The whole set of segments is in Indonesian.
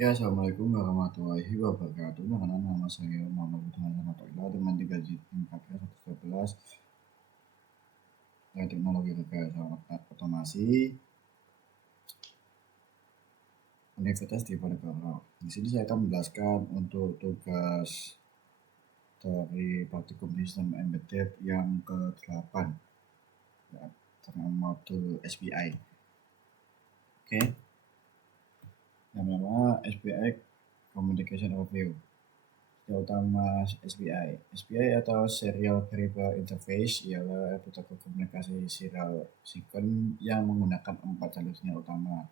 Oke, assalamualaikum warahmatullahi wabarakatuh. Perkenalkan nama saya Muhammad Hudson Ataulah dengan 3 pakai 112 dari teknologi rekayasa otomasi Universitas Diponegoro. Di sini saya akan menjelaskan untuk tugas dari praktikum sistem embedded yang ke-8 ya, dengan modul SPI. Oke, yang pertama SPI Communication Overview. Utama SPI atau Serial Variable Interface ialah protokol komunikasi serial sinkron yang menggunakan 4 jalur sinyal utama.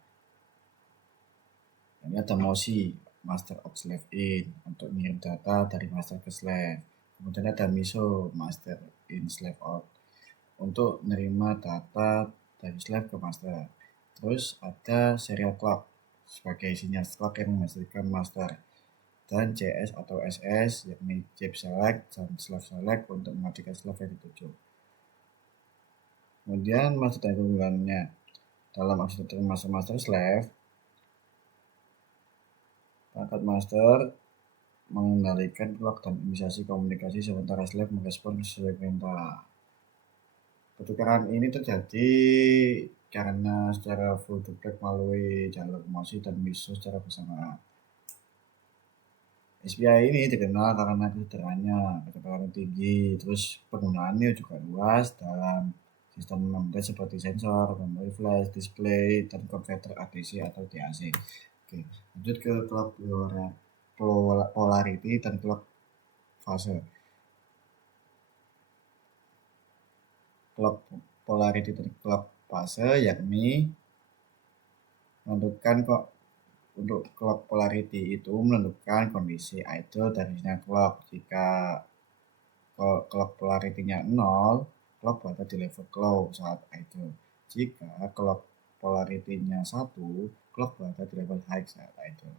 Ini ada MOSI, Master of Slave In, untuk mengirim data dari master ke slave. Kemudian ada MISO, Master in Slave Out, untuk menerima data dari slave ke master. Terus ada Serial Clock sebagai sinyal clock yang menghasilkan master, dan CS atau SS yakni chip select dan slave select untuk mengajukan slave yang dituju. Kemudian maksud dan keunggulannya dalam arsitektur master slave, perangkat master mengendalikan clock dan inisiasi komunikasi sementara slave merespon sesuai perintah. Pertukaran ini terjadi karena secara full duplex melalui jalur MOSI dan MISO secara bersamaan. SPI ini dikenal karena kesederhananya, kecepatan tinggi, terus penggunaannya juga luas dalam sistem membedah seperti sensor, memori flash, display, dan konverter ADC atau DAC. Oke, lanjut ke clock polarity dan clock fase. Clock polarity dan clock fase yakni menentukan untuk clock polarity itu menentukan kondisi idle dari sinyal clock. Jika clock polarity-nya 0, clock berada di level clock saat idle. Jika clock polarity-nya 1, clock berada di level high saat idle.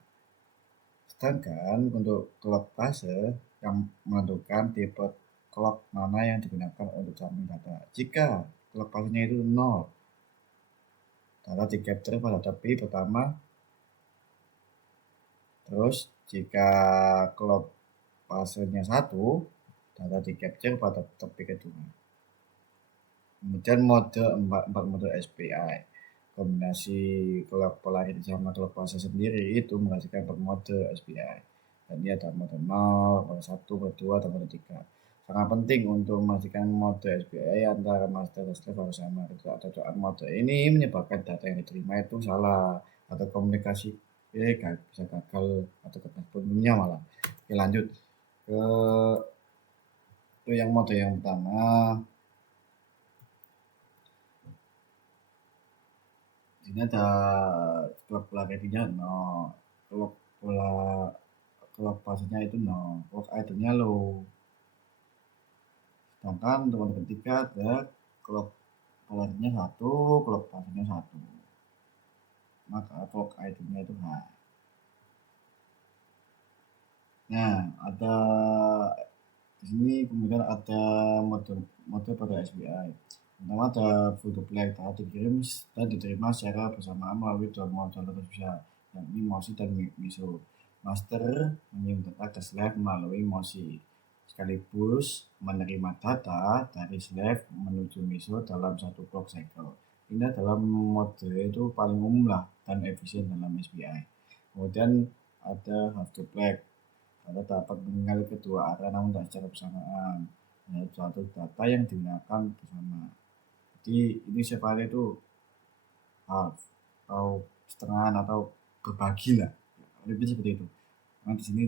Sedangkan untuk clock fase yang menentukan tipe clock mana yang digunakan untuk sampling data. Jika clock fasenya itu 0, data di capture pada tepi pertama. Terus jika clock fasenya 1, data di capture pada tepi kedua. Kemudian mode 4 mode SPI. Kombinasi clock polarity sama clock fase sendiri itu menghasilkan 4 mode SPI. Dan ini ada mode 0, mode 1, mode 2, dan mode 3. Sangat penting untuk memastikan mode SPI antara master dan slave harus sama. Kecocokan mode ini menyebabkan data yang diterima itu salah atau komunikasi bisa gagal atau keterbunyinya malah. Oke, lanjut ke yang mode yang pertama. Ini ada clock polarity-nya 0, clock fasenya itu 0, clock idle-nya low. Sedangkan untuk mode ketiga ada clock polarity-nya 1, clock fasenya 1. Maka clock idle-nya itu high. Nah, ada di sini kemudian ada mode pada SPI. Pertama ada full duplex, data dikirim dan diterima secara bersamaan melalui dua jalur berbeda, yakni MOSI dan MISO. Master mengirim data ke slave melalui MOSI, sekaligus menerima data dari slave menuju MISO dalam satu clock cycle. Ini dalam mode itu paling umum lah dan efisien dalam SPI. Kemudian ada half duplex. Anda dapat mengenali kedua arah namun tidak secara bersamaan. Hanya suatu data yang digunakan bersama. Jadi ini separate itu half atau setengah atau berbagi lah. Lebih seperti itu. Nah di sini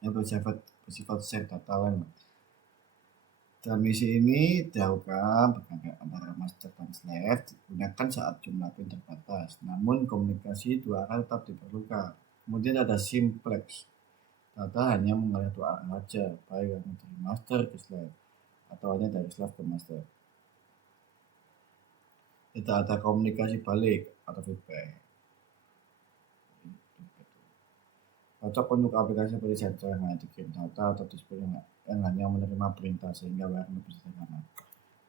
yang bersifat share data lain. Transmisi ini dilakukan bergantian antara master dan slave digunakan saat jumlah pin terbatas. Namun komunikasi dua arah tetap diperlukan. Kemudian ada simplex. Data hanya mengalir dua arah saja, baik yang dari master ke slave atau hanya dari slave ke master. Tidak ada komunikasi balik atau feedback. Cocok untuk aplikasi seperti sensor yang hanya dikirim data atau display yang hanya menerima perintah sehingga layar lebih sederhana.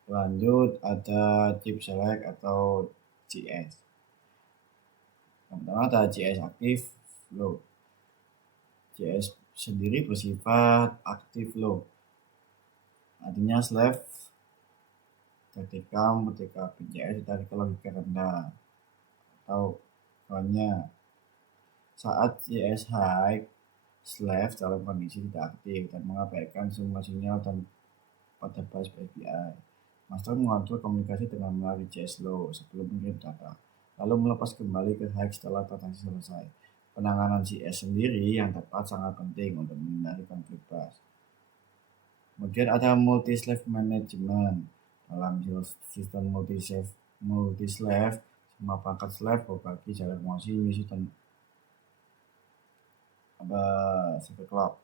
Lanjut ada chip select atau CS. Yang pertama ada JS Active Flow. JS sendiri bersifat active flow, artinya slave ketika PJS ditarik ke logika rendah atau hanya saat JS high, slave dalam kondisi tidak aktif dan mengabaikan semua sinyal dan pada bus API. Master mengontrol komunikasi dengan melalui JS low sebelum mengirim data, lalu melepas kembali ke high setelah transaksi selesai. Penanganan JS sendiri yang tepat sangat penting untuk menghindari konflik bus. Kemudian ada multi-slave management. Dalam sistem multi-slave, semua perangkat slave berbagi jalur emosi, misi, dan secret clock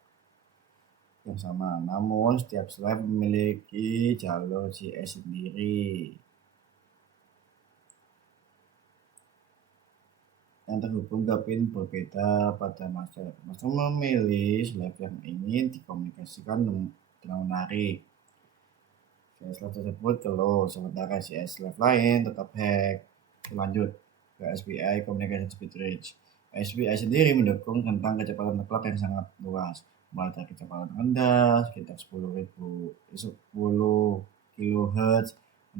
yang sama. Namun setiap slave memiliki jalur JS sendiri yang terhubung ke pin berbeda pada master. Master memilih slave yang ingin dikomunikasikan dengan menarik. Slave tersebut ke low, sementara slave lain tetap hack. Lanjut ke SPI Communication Speed Range. SPI sendiri mendukung tentang kecepatan clock yang sangat luas, mulai dari kecepatan rendah sekitar 10 kHz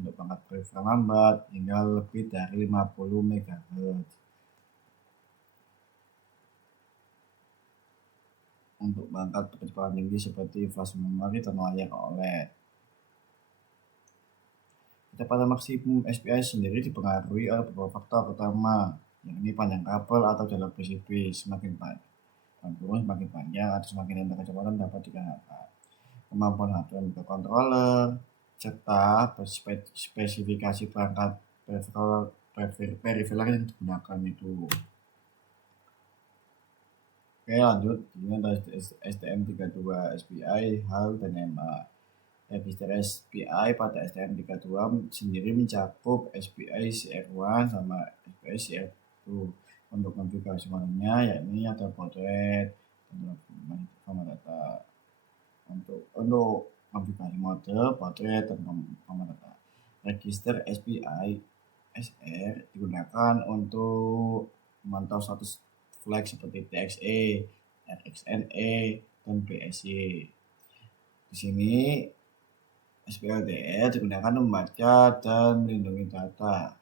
untuk pangkat peripheral lambat hingga lebih dari 50 MHz. Untuk pangkat kecepatan tinggi seperti flash memory dan layar OLED. Kecepatan maksimum SPI sendiri dipengaruhi oleh beberapa faktor utama, yakni panjang kabel atau jalur PCB. Semakin semakin panjang atau semakin rendah kecepatan dapat digunakan. Kemampuan hardware microcontroller serta spesifikasi perangkat peripheral yang digunakan itu. Oke, lanjut. Ini ada STM32 SPI, HAL, dan MA. Register SPI pada STM32 sendiri mencakup SPI CR1 sama SPI CR2. Untuk konfigurasi modenya yakni ada portrait sama data. Untuk konfigurasi mode, portrait, dan format data. Register SPI SR digunakan untuk memantau status flag seperti TXE, RXNE, dan BSY. Di sini SPLDR digunakan membaca dan melindungi data.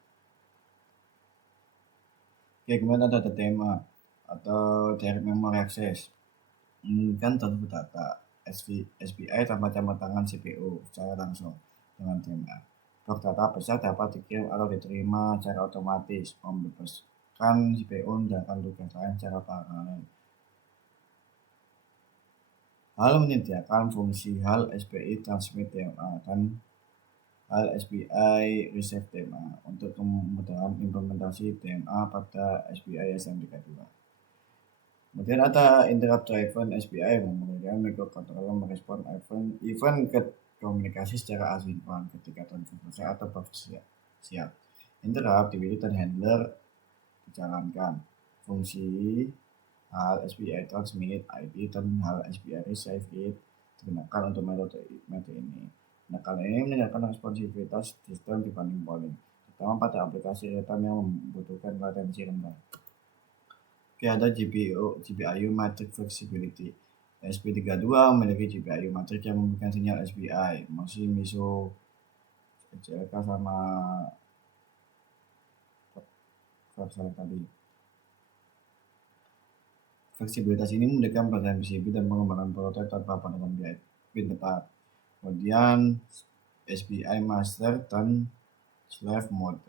Oke, kemudian ada DMA atau Direct Memory Access, memungkinkan transfer data SPI tanpa campur tangan CPU secara langsung dengan DMA. Blok data besar dapat dikirim atau diterima secara otomatis, membebaskan CPU menjalankan tugas lain secara paralel. HAL menyediakan fungsi HAL SPI Transmit DMA dan HAL SPI Receive DMA untuk kemudahan implementasi DMA pada SPI STM32. Kemudian ada Interrupt Driven SPI yang memungkinkan microcontroller merespon event ke komunikasi secara asinkron ketika transfer selesai atau buffer siap. Interrupt dipilih dan handler dijalankan. Fungsi HAL SPI Transmit ID dan HAL SPI Receive It digunakan untuk metode ini. Kali ini meningkatkan responsivitas sistem dibanding polling, terutama pada aplikasi real-time yang membutuhkan latensi rendah. Oke, ada GPIO Matrix Flexibility. SP32 memiliki GPIO Matrix yang memberikan sinyal SPI, masih MISO, SCLK sama tadi. Fleksibilitas ini memberikan pelajaran PCB dan pengembangan prototipe tanpa penerapan pin tepat. Kemudian SPI Master dan Slave Mode.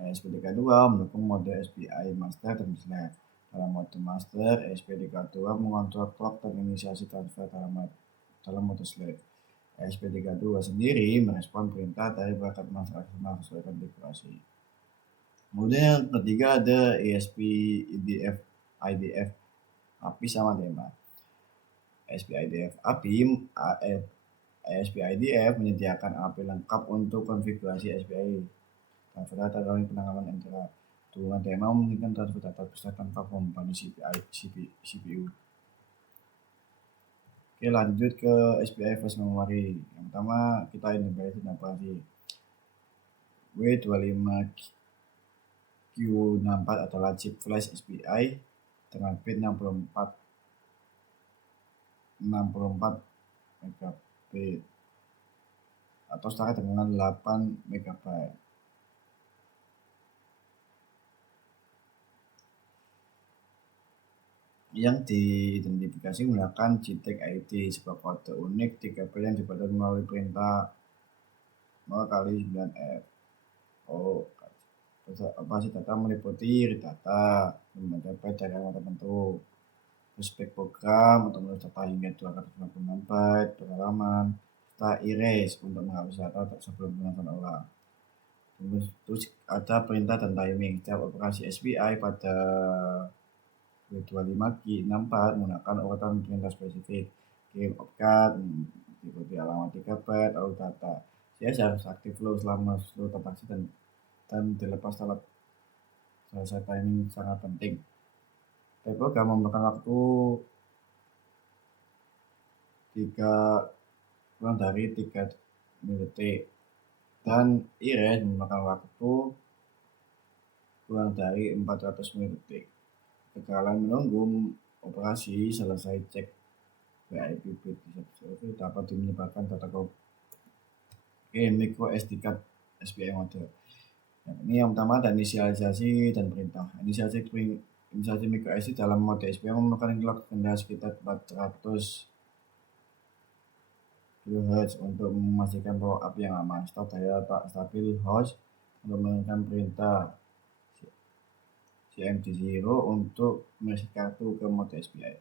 SP32 mendukung mode SPI Master dan Slave. Dalam mode Master, SP32 mengontrol clock dan inisiasi transfer dalam mode Slave. SP32 sendiri merespon perintah dari perangkat master eksternal sesuai konfigurasi. Kemudian yang ketiga ada ESP IDF API sama DMA. SPI IDF API SPI IDF menyediakan API lengkap untuk konfigurasi SPI transfer data dari penanganan interrupt. Dukungan DMA memungkinkan transfer data besar tanpa membebani CPU. Oke, lanjut ke SPI Flash Memory. Yang pertama kita integrasi W25 Q64 adalah chip flash SPI dengan bit 64 megabit atau setara dengan 8 MB. Yang diidentifikasi menggunakan JTAG ID, sebuah kode unik 3 bit yang dibuat melalui perintah 0x9F. Operasi data meliputi read data, mencapai dari alamat tertentu, respect program untuk menulis data hingga 250 MB per halaman, serta erase untuk menghapus data sebelum pengulangan ulang. Terus ada perintah dan timing. Setiap operasi SPI pada 25Q64 menggunakan urutan perintah spesifik. Kirim opcode, diikuti alamat 3 byte, lalu data. CS harus aktif flow selama seluruh transaksi dan dilepas setelah selesai. Timing sangat penting. Program memakan waktu kurang dari 3 detik dan erase memakan waktu kurang dari 400 detik. Kegagalan menunggu operasi selesai cek BIP bit dapat menyebabkan data micro SD card SPI model. Ini yang pertama ada inisialisasi dan perintah. Inisialisasi micro SD dalam mode SPI memerlukan clock rendah sekitar 400 kHz untuk memastikan power up yang aman. Start daya tak stabil host untuk menggunakan perintah CMD0 untuk mereset kartu ke mode SPI.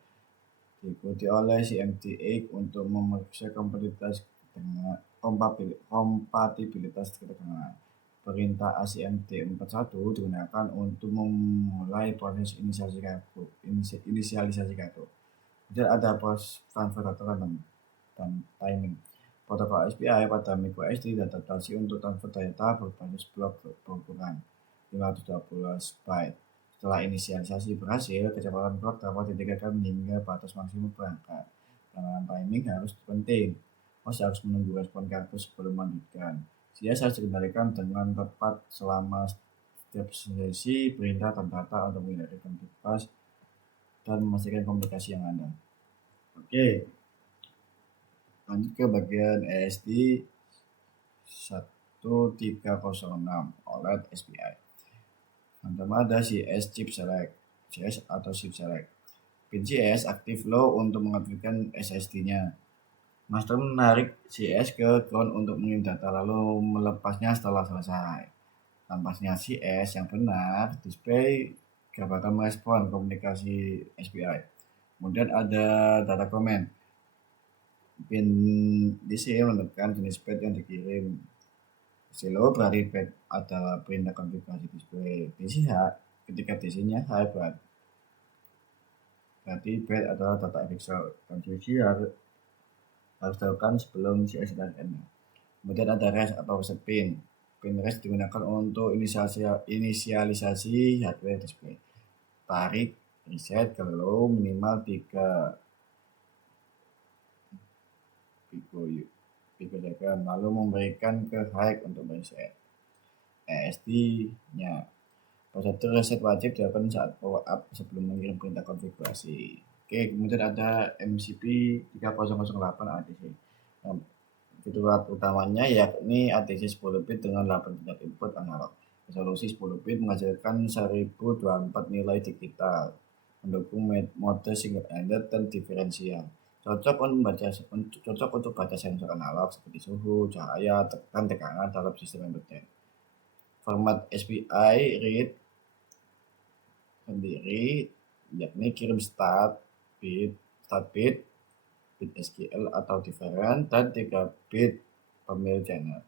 Diikuti oleh CMD8 untuk memeriksa kompatibilitas ketegangan. Perintah ACMD41 digunakan untuk memulai proses inisialisasi kartu. Kemudian ada proses transfer data dan timing. Protokol SPI pada micro SD diadaptasi untuk transfer data berbasis blok berukuran 512 byte. Setelah inisialisasi berhasil, kecepatan clock dapat ditingkatkan hingga batas maksimum perangkat. Penanganan timing harus penting. Host harus menunggu respon kartu sebelum melanjutkan. CS harus dikendalikan dengan tepat selama setiap sesi perintah dan data untuk menghindari konflik pas dan memastikan komunikasi yang ada. Oke, lanjut ke bagian ESD 1306 OLED SPI. Yang pertama ada CS chip select, CS atau chip select. Pin CS aktif low untuk mengaktifkan SSD-nya. Master menarik CS ke ground untuk mengirim data lalu melepasnya setelah selesai. Tanpasnya CS yang benar, display gak bakal merespon komunikasi SPI. Kemudian ada data comment. Pin DC menentukan jenis bit yang dikirim. Silo berarti bit adalah perintah konfigurasi display. DC ketika DC-nya high berarti bit adalah data pixel. Konfigurasi harus dilakukan sebelum CS dan Kemudian ada rest atau reset pin. Pin rest digunakan untuk inisialisasi hardware display. Tarik reset ke low minimal 3 picoseconds, lalu memberikan ke high untuk reset. ESD-nya. Prosedur reset wajib dilakukan saat power up sebelum mengirim perintah konfigurasi. Oke, kemudian ada MCP 3008 ADC. Fitur utamanya yakni ADC 10 bit dengan 8 tingkat input analog. Resolusi 10 bit menghasilkan 1024 nilai digital, mendukung mode single-ended dan diferensial. Cocok untuk baca sensor analog seperti suhu, cahaya, dan tekanan dalam sistem embedded. Format SPI read sendiri yakni kirim start bit, bit SQL atau different, dan 3 bit pemilih channel.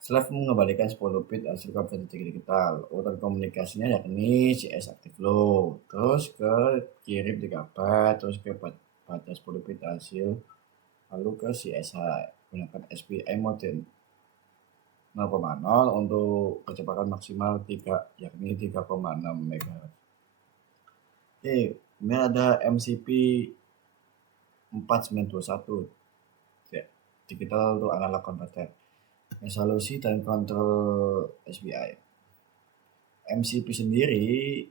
Slave mengembalikan 10 bit hasil konversi digital. Urutan komunikasinya yakni CS active low, terus ke kirim 3 byte, terus ke baca 10 bit hasil, lalu ke CSH. Gunakan SPI mode 0,0 untuk kecepatan maksimal 3 yakni 3,6 MHz. Oke, kemudian ada MCP 4921 digital untuk analog converter. Resolusi dan kontrol SPI. MCP sendiri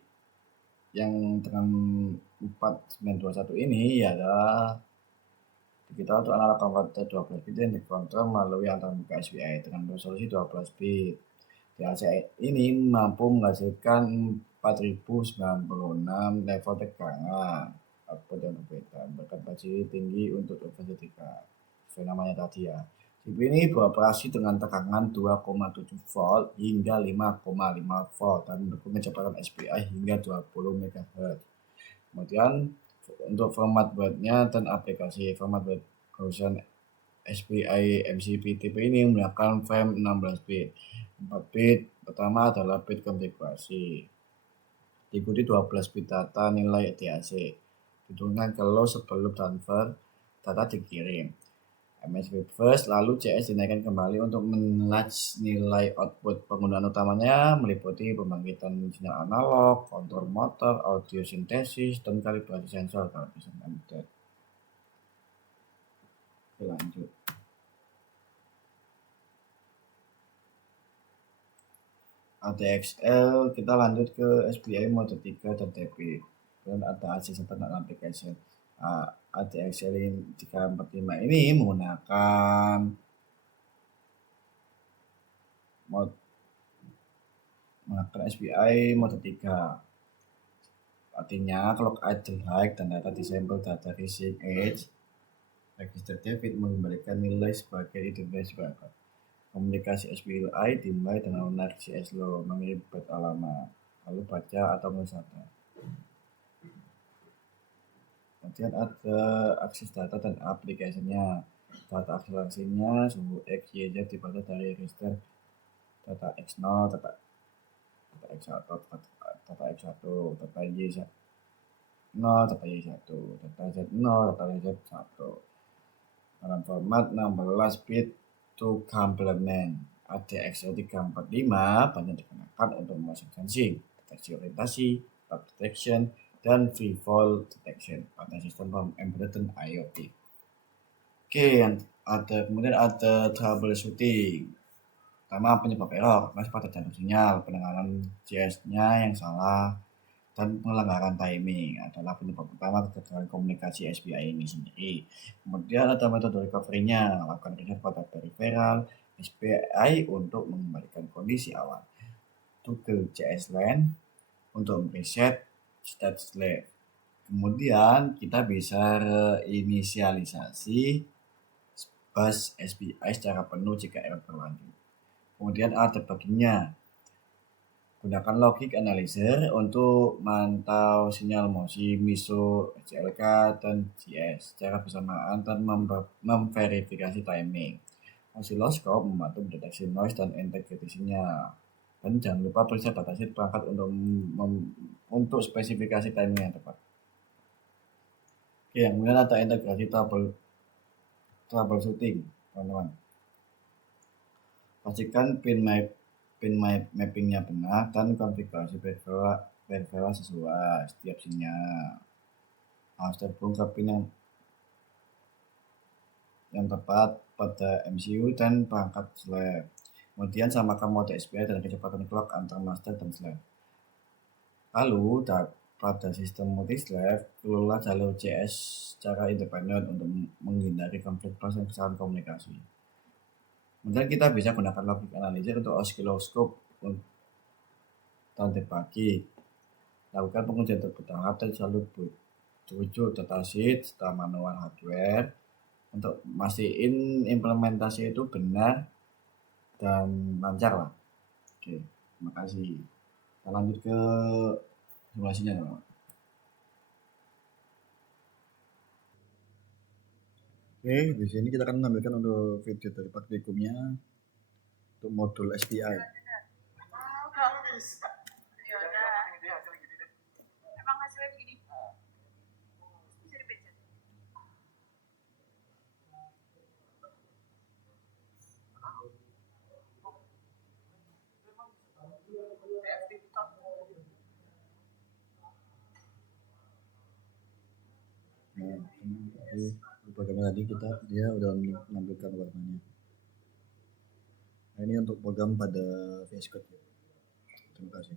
yang dengan 4921 ini ya adalah digital untuk analog converter 12 bit yang dikontrol melalui antarmuka SPI dengan resolusi 12 bit. DAC ini mampu menghasilkan 4096 level tegangan output yang berbeda, berkapasitas tinggi untuk oversetika. Sesuai namanya tadi ya. Chip ini beroperasi dengan tegangan 2,7 volt hingga 5,5 volt dan mendukung kecepatan SPI hingga 20 MHz. Kemudian untuk format buatnya dan aplikasi format buat Gaussian SPI MCP tipe ini menggunakan frame 16 bit. 4 bit pertama adalah bit konfigurasi, diikuti 12 bit data nilai DAC, diturunkan ke low sebelum transfer data dikirim. MSB first, lalu CS dinaikkan kembali untuk menlatch nilai output. Penggunaan utamanya meliputi pembangkitan sinyal analog, kontrol motor, audio sintesis, dan kalibrasi sensor kalau bisa embedded. Lanjut. ADXL, kita lanjut ke SPI mode 3 dan TP. Dan ada AC serta aplikasi. ADXL 345 ini menggunakan SPI mode 3. Artinya clock idle high dan data disable data receiving edge register David mengembalikan nilai sebagai identitas perangkat. Komunikasi SPI dimulai dengan menarik CS low, mengirim bit alamat, lalu baca atau menulis data. Kemudian ada akses data dan aplikasinya. Data akselerasinya suhu X, Y, Z dibaca dari register data X0, data X1, data X1, data Y0, data Y1, data Z0, data Z1 dalam format 16 bit to complement. ADXL 345 banyak digunakan untuk memasang sensing, deteksi orientasi, path detection, dan free fall detection pada sistem embedded dan IoT. Oke, kemudian ada troubleshooting. Pertama, penyebab error, masih pada jalur sinyal, pendengaran CS-nya yang salah, dan pelanggaran timing adalah penyebab utama kegagalan komunikasi SPI ini sendiri. Kemudian ada metode recovery-nya, lakukan reset pada peripheral SPI untuk mengembalikan kondisi awal. Toggle CS LAN untuk reset state slave. Kemudian kita bisa reinisialisasi bus SPI secara penuh jika error berlanjut. Kemudian ada bagiannya. Gunakan logic analyzer untuk mantau sinyal mosi, MISO, SCLK, dan GS secara bersamaan dan memverifikasi timing. Oscilloscope membantu mendeteksi noise dan integrity sinyal. Dan jangan lupa periksa datasheet perangkat untuk spesifikasi timing yang tepat. Oke, kemudian ada integrasi troubleshooting, teman-teman. Pastikan pin mappingnya benar dan konfigurasi peripheral sesuai setiap sinyal. Harus terhubung ke pin yang tepat pada MCU dan perangkat slave. Kemudian samakan mode SPI dan kecepatan clock antar master dan slave. Lalu pada sistem multi slave, kelola jalur CS secara independen untuk menghindari konflik bus dan kesalahan komunikasi. Kemudian kita bisa gunakan logic analyzer untuk oscilloscope dan debugging. Lakukan pengujian bertahap dan selalu rujuk datasheet serta manual hardware untuk mastiin implementasi itu benar dan lancar lah. Oke, terima kasih. Kita lanjut ke simulasinya, teman-teman. Oke, di sini kita akan mengambilkan untuk video dari praktikumnya untuk modul SPI. Emang hasilnya begini? Bisa dipencet. Nah, bagaimana tadi dia udah menampilkan warnanya. Nah, ini untuk program pada VS Code. Terima kasih.